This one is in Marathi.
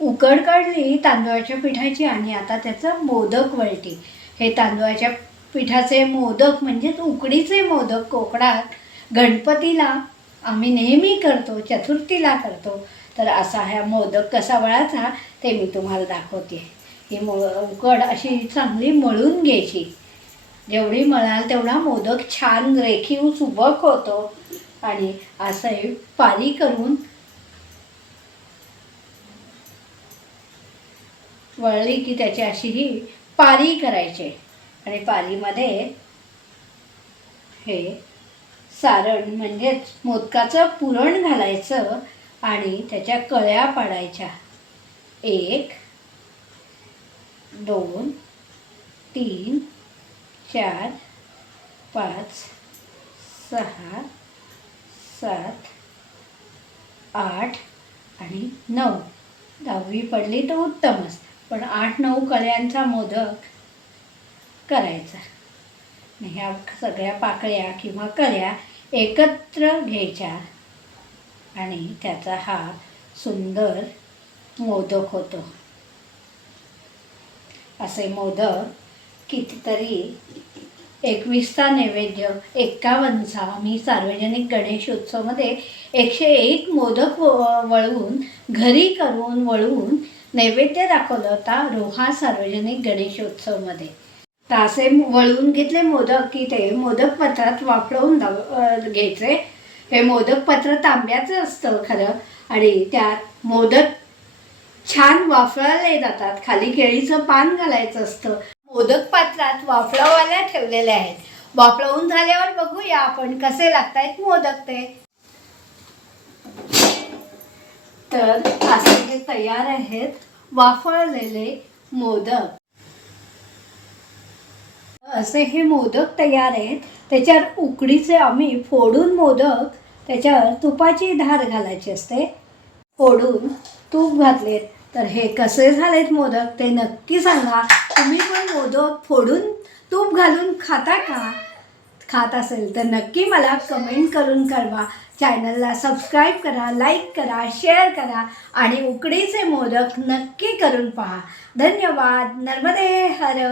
उकड काढली तांदूळाच्या पिठाची आणि आता त्याचं मोदक वळटी. हे तांदूळाच्या पिठाचे मोदक म्हणजेच उकडीचे मोदक कोकणात गणपतीला आम्ही नेहमी करतो, चतुर्थीला करतो. तर असा हा मोदक कसा वळायचा ते मी तुम्हाला दाखवते. ही उकड अशी चांगली मळून घ्यायची. जेवढी मळाल तेवढा मोदक छान रेखीव सुबक होतो. आणि असं पारी करून वळली की त्याची अशी ही पारी करायची आणि पारीमध्ये हे सारण म्हणजेच मोदकाचं पुरण घालायचं आणि त्याच्या कळ्या पाडायच्या. 1 2 3 4 5 6 7 8 आणि 9. 10वी पडली तर उत्तमच, पण 8-9 कळ्यांचा मोदक करायचा. ह्या सगळ्या पाकळ्या किंवा कळ्या एकत्र घ्यायच्या आणि त्याचा हा सुंदर मोदक होतो. असे मोदक कितीतरी 21चा नैवेद्य, 51चा मी सार्वजनिक गणेशोत्सवमध्ये 101 मोदक वळवून घरी करून वळवून नैवेद्य दाखवला होता रोहा सार्वजनिक गणेशोत्सवमध्ये. तर असे वळवून घेतले मोदक की ते मोदक पत्रात वाफळवून घ्यायचे. हे मोदक पत्र तांब्याचं असतं खरं आणि त्यात मोदक छान वाफळले जातात. खाली केळीचं पान घालायचं असतं. मोदक पात्रात वाफळवाल्या ठेवलेल्या आहेत. वाफळवून झाल्यावर बघूया आपण कसे लागतायत मोदक ते. तर असे हे तयार आहेत वाफळलेले मोदक. असे हे मोदक तयार आहेत. त्याच्यावर उकडीचे आम्ही फोडून मोदक त्याच्यावर तुपाची धार घालायची असते. फोडून तूप घातलेत. तर हे कसे झालेत मोदक ते नक्की सांगा. तुम्ही पण मोदक फोडून तूप घालून खाता का? खात असेल तर नक्की मला कमेंट करून कळवा. चॅनलला सबस्क्राईब करा, लाईक करा, शेअर करा आणि उकडीचे मोदक नक्की करून पहा. धन्यवाद. नर्मदे हर.